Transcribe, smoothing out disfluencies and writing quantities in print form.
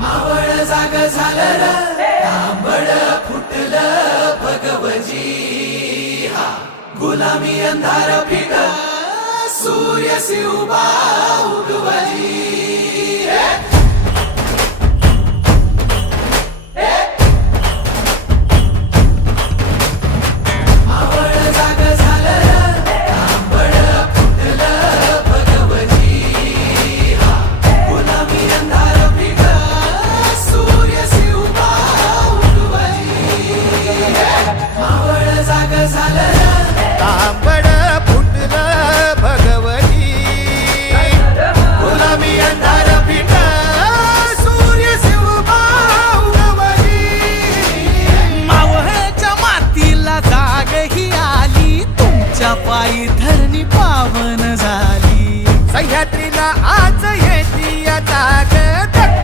मावळ जाग झालं र तांबड फुटलं भगवजी हा गुलामी अंधार फिट सूर्य उभा उगवजी